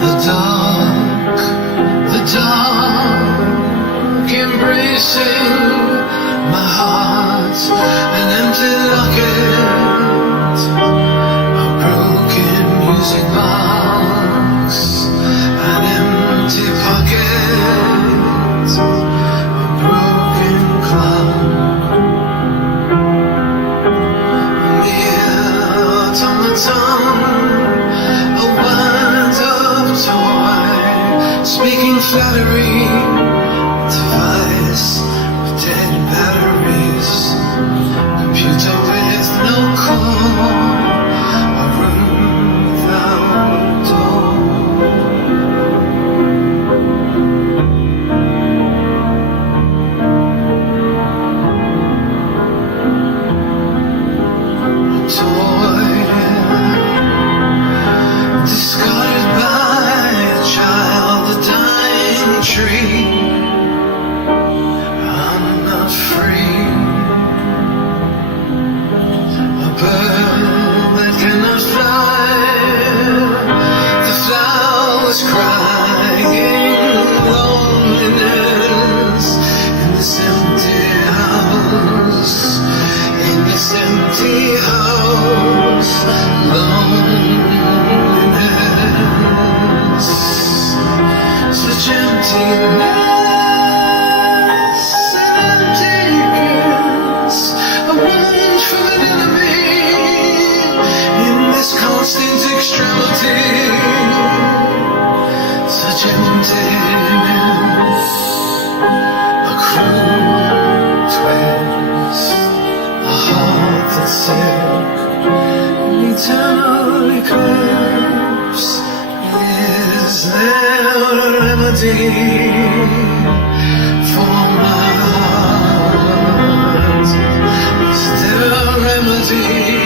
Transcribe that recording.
the dark, embracing my heart, an empty locket of broken music box, an empty pocket, a broken clock, near automaton, a wound-up toy, speaking flattery, device with dead batteries, computer with no core, a room without a door. A toy discarded by a child, a dying tree. I'm not free. A bird that cannot fly. The flowers crying loneliness in this empty house. In this empty house, loneliness. Such emptiness and emptiness, a wound from an enemy in this constant extremity. Such emptiness, a cruel twist, a heart that's sick, an eternal eclipse. Is there a remedy for my heart? Is there a remedy?